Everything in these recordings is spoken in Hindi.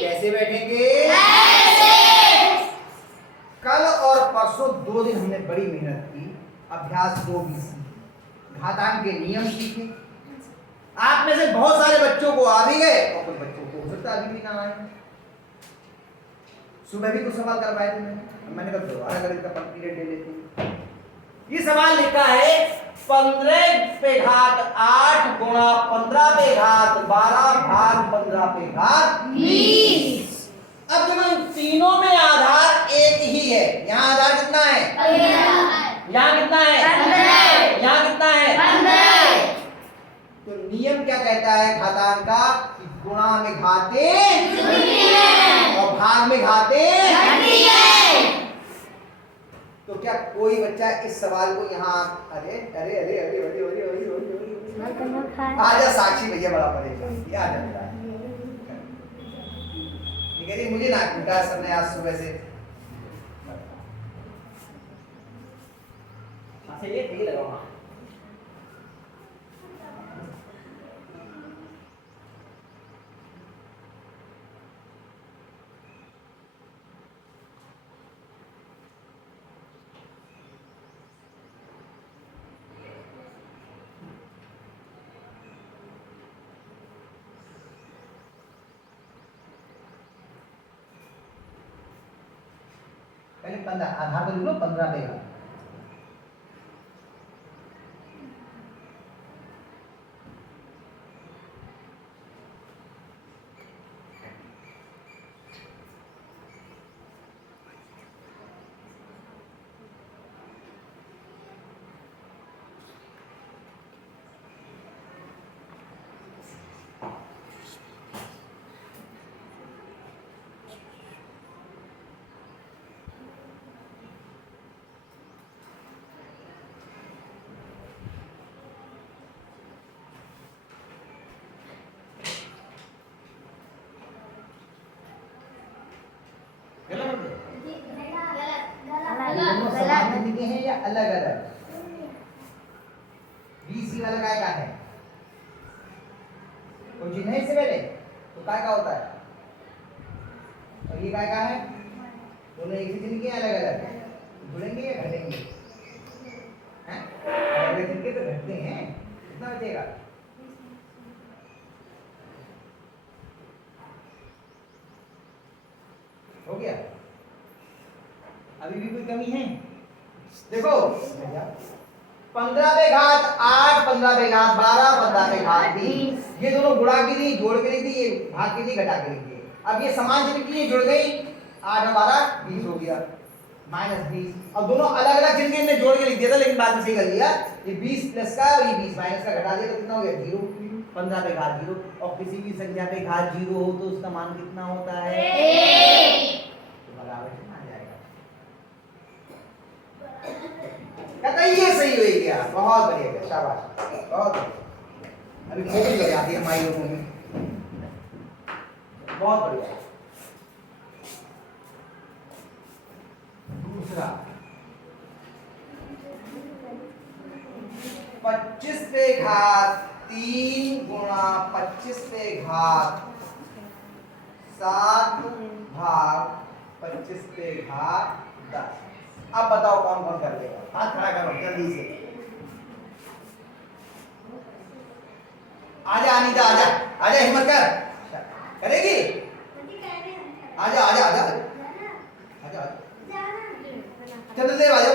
कैसे बैठेंगे? ऐसे। कल और परसों 2 दिन हमने बड़ी मेहनत की, अभ्यास 2 भी सीखे, घातांक के नियम सीखे। आप में से बहुत सारे बच्चों को आ भी गए और कुछ बच्चों को हो सकता अभी भी ना आए। सुबह भी कुछ सवाल करवाए थे मैंने कहा दोबारा गणित का पीरियड ले लेते हैं। ये सवाल लिखा है 15 पे घात 8 गुणा 15 पे घात 12 भाग 15 पे घात 20। अब देखो इन तीनों में आधार एक ही है। यहाँ आधार कितना है? 15। यहाँ कितना है? 15। यहाँ कितना है? 15। तो नियम क्या कहता है घातांक का? कि गुणा में घाते और भाग में घाते। तो क्या कोई बच्चा इस सवाल को यहाँ अरे अरे अरे अरे अरे अरे अरे आजा साक्षी भैया बड़ा परेशान आ जा ठीक है मुझे ना कूटा सबने आज सुबह से। अच्छा ये ठीक लगाओ। हाँ पहले 15 आधार तो लिख लो 15 पे घात। हैं या अलग अलग? बीसी वाला काय का है? कोई चिन्ह है इससे पहले तो काय का होता है और ये काय का है? दोनों एक ही चिन्ह के अलग अलग जुड़ेंगे या घटेंगे? हैं अलग चिन्ह के तो घटते हैं। कितना बचेगा? हो गया? अभी भी कोई कमी है? देखो 15 पे घात 8 15 पे घात 12 15 पे घात 20 ये दोनों गुणा की थी जोड़ के लिख दी ये भाग की थी घटा के लिख दी। अब ये समान चिन्ह के लिए जुड़ गई 8 और 12 20 हो गया -20। अब दोनों अलग अलग चिन्ह के हमने जोड़ के लिख दिया था लेकिन बाद में सही कर लिया। ये 20 प्लस का और ये 20 माइनस का घटा दिया तो कितना हो गया 0। 15 पे घात 0 और किसी भी संख्या पे घात 0 हो तो उसका मान कितना होता है? 1। तो बराबर कितना आ जाएगा? कहता ये सही हो गया। बहुत बढ़िया शाबाश बहुत बढ़िया। अभी खोपड़ी लग जाती है हमारी लोगों में। बहुत बढ़िया। दूसरा 25 पे घात 3 गुणा 25 पे घात 7 भाग 25 पे घात 10। अब बताओ कौन कौन कर लेगा? हाथ खड़ा करो जल्दी से। आजा अनीता आजा आजा हिम्मत कर करेगी। आजा आजा आजा आजा चंद्रदेव आजा।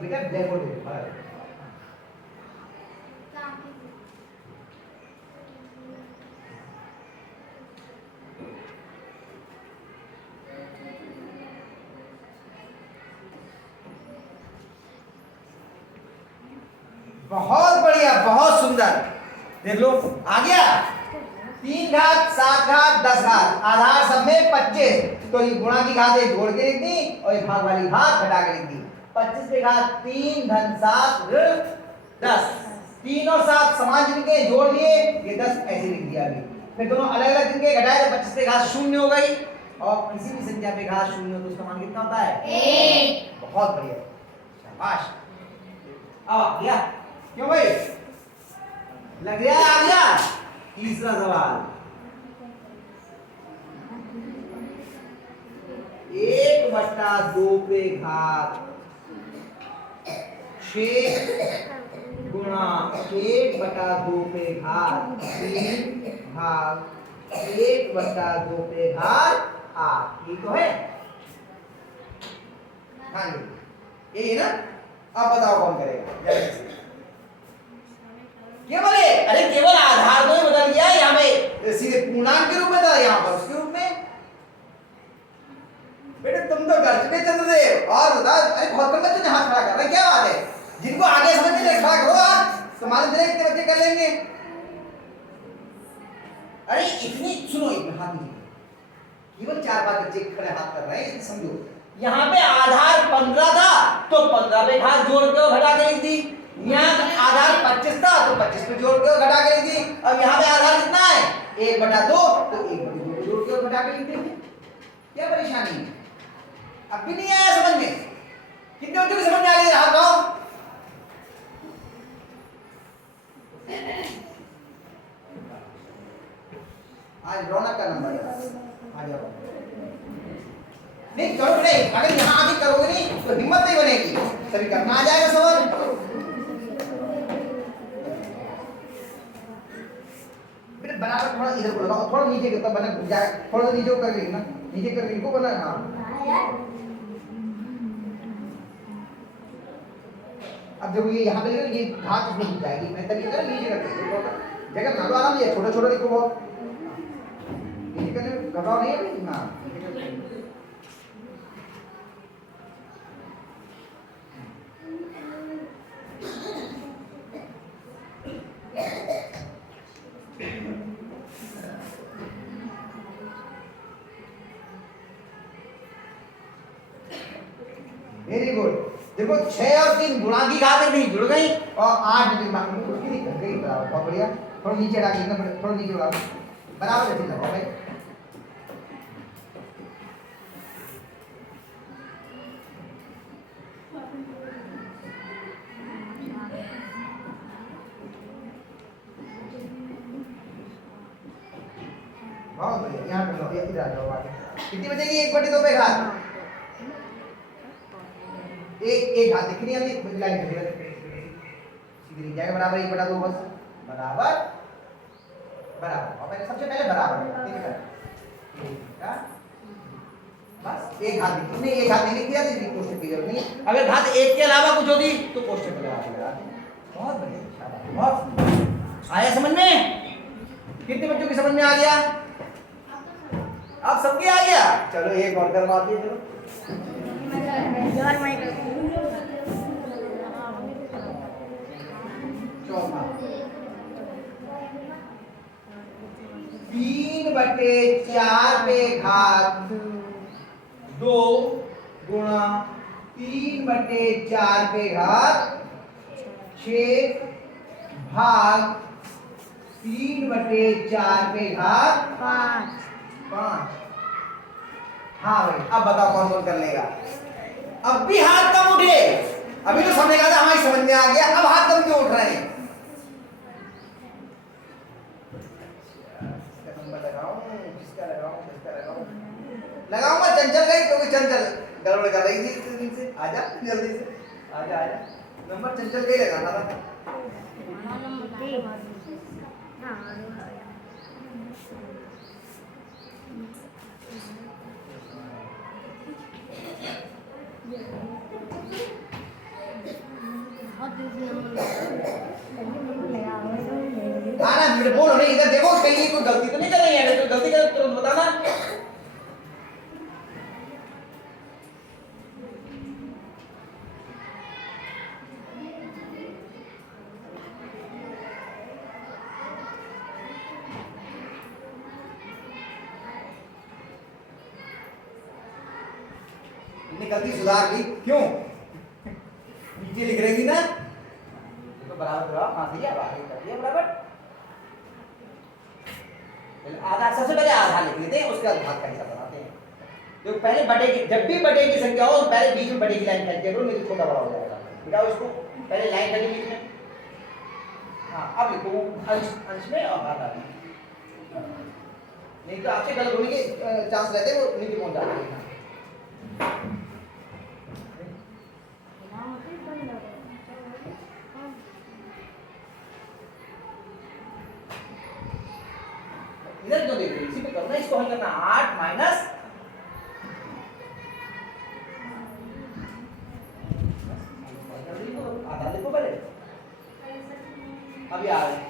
बेटा ब्लैक बोर्ड है बहुत बढ़िया, बहुत सुंदर। देख लो आ गया। 3 घात 7 घात 10 घात, आधार सब में 25, तो ये गुणा की घात एक जोड़ के लिख दी और ये भाग वाली घात घटा के लिख दी। 25 पे घात 3 धन 7 ऋण 10, 3 और 7 समान जिनके जोड़ लिए, ये 10 ऐसे लिख दिया अभी। फिर दोनों अलग अलग जिनके घटाए तो 25 पे घात 0 हो गई, और किसी भी संख्या पे घात 0 हो तो उसका मान कितना होता है? 1। बहुत बढ़िया, शाबाश। अब आ गया, क्यों भाई लग गया? आ गया तीसरा सवाल। 1/2 पे घात 6 गुणा 1/2 पे घात 3 भाग 1/2 पे घात 8, ये तो है। हाँ जी, यही ना। अब बताओ कौन करेगा? केवल अरे केवल आधार को ही बदल दिया, यहाँ पे सीधे पूर्णांक के रूप में था, यहाँ पर उसके रूप में। बेटे तुम तो कर चुके चंद्रदेव, और बता। अरे बहुत कम बच्चे ने हाथ खड़ा कर रहे, क्या बात है? जिनको आगे समझ में खड़ा करो हाथ, तो मालूम चले कितने बच्चे कर लेंगे। अरे इतनी सुनो, इतने हाथ नहीं, केवल 4-5 बच्चे खड़े हाथ कर रहे हैं, समझो। यहाँ पे आधार 15 था तो 15 पे घात जोड़ के घटा के लिख दी। यहाँ आधार 25 था तो 25 पे जोड़ के घटा के लिख दी। अब यहाँ पे आधार कितना है? 1/2, तो 1/2 जोड़ के घटा के लिख देंगे। क्या परेशानी है? अब भी नहीं आया समझ में? कितने बच्चों को समझ में आ गया? हाथ लगाओ। आज रौनक का नंबर है, आ जाओ। नहीं करो नहीं, अगर यहाँ आगे करोगे नहीं तो हिम्मत नहीं बनेगी, तभी करना आ जाएगा सवाल। बेटा बराबर थोड़ा इधर को लगाओ, थोड़ा नीचे के, तब बना घुस जाएगा। थोड़ा नीचे कर लिखना, नीचे कर लिखो बना। हाँ अब जब ये यहाँ पे लिखो, ये घात इसमें घुस जाएगी। मैं तभी कर नीचे कर जगह बना लो आराम से, छोटा छोटा लिखो बहुत। नीचे करने में घबराओ नहीं है। हाँ वेरी गुड। देखो 6 और 3 गुणा की घात नहीं जुड़ गई, और 8 उसकी नहीं कर गई, बहुत बढ़िया। थोड़ा नीचे डाल देना, थोड़ा नीचे डाल, बराबर ऐसे लगाओ भाई। बहुत बढ़िया, यहाँ पे लो, इधर आ जाओ आगे। कितनी बचेगी? 1/2 पे घात एक घात दिख रही है, लाइन सीधी लिख जाएगा, बराबर 1/2 बस, बराबर बराबर। और सबसे पहले बराबर बस एक घात दिख नहीं, एक घात नहीं लिख दिया तो इसकी कोष्टक की जरूरत नहीं। अगर घात 1 के अलावा कुछ होती तो कोष्टक लगा देगा। बहुत बढ़िया, शाबाश, बहुत आया समझ में? कितने बच्चों की समझ में आ गया? आप सबके आ गया? चलो एक और करवाती है। चलो 3/4 पे घात 2 गुणा 3/4 पे घात 6 भाग 3/4 पे घात 5। हाँ भाई, अब बताओ कौन कौन कर लेगा? अब भी हाथ कम उठे, अभी तो समझ गया था, हमारी समझ में आ गया, अब हाथ कम क्यों उठ रहे हैं? लगाऊंगा चंचल गई, क्योंकि चंचल गड़बड़ कर रही थी इस दिन से। आजा जल्दी से, आजा आजा, नंबर चंचल के लगाना था। ना बोलो नहीं, इधर देखो कहीं कोई गलती तो नहीं कर रही है। कोई गलती कर तुरंत बताना। गलती सुधार ली, क्यों नीचे लिख रही थी ना, तो बराबर जवाब हाँ सही है, आगे कर दिया बराबर। आधा सबसे पहले आधा लिख लेते हैं, उसके बाद भाग का हिसाब बनाते हैं। जो पहले बटे की, जब भी बटे की संख्या हो तो पहले बीच में बटे की लाइन खींच दिया करो, नहीं तो छोटा बड़ा हो जाएगा। बेटा इसको पहले लाइन खींच बीच में, हाँ अब लिखो अंश में और आधा में, नहीं तो आपसे गलत होने के चांस रहते हैं, वो नीचे पहुंच जाते हैं। इधर क्यों देख रहे हो, इसी पे करना, इसको हल करना। 8 माइनस आधा लिखो पहले, अभी आ रहे हैं।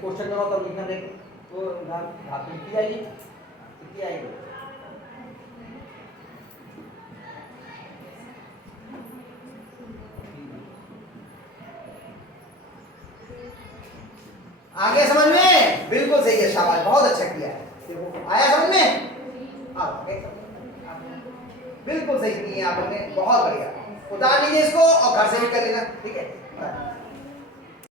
क्वेश्चन करो तब लिखना, देखो तो धातु लिखी जाएगी, कितनी आएगी। आगे समझ में, बिल्कुल सही है, शाबाश, बहुत अच्छा किया है। देखो आया समझ में, बिल्कुल सही किया आपने, बहुत बढ़िया। उतार लीजिए इसको और घर से भी कर लेना, ठीक है।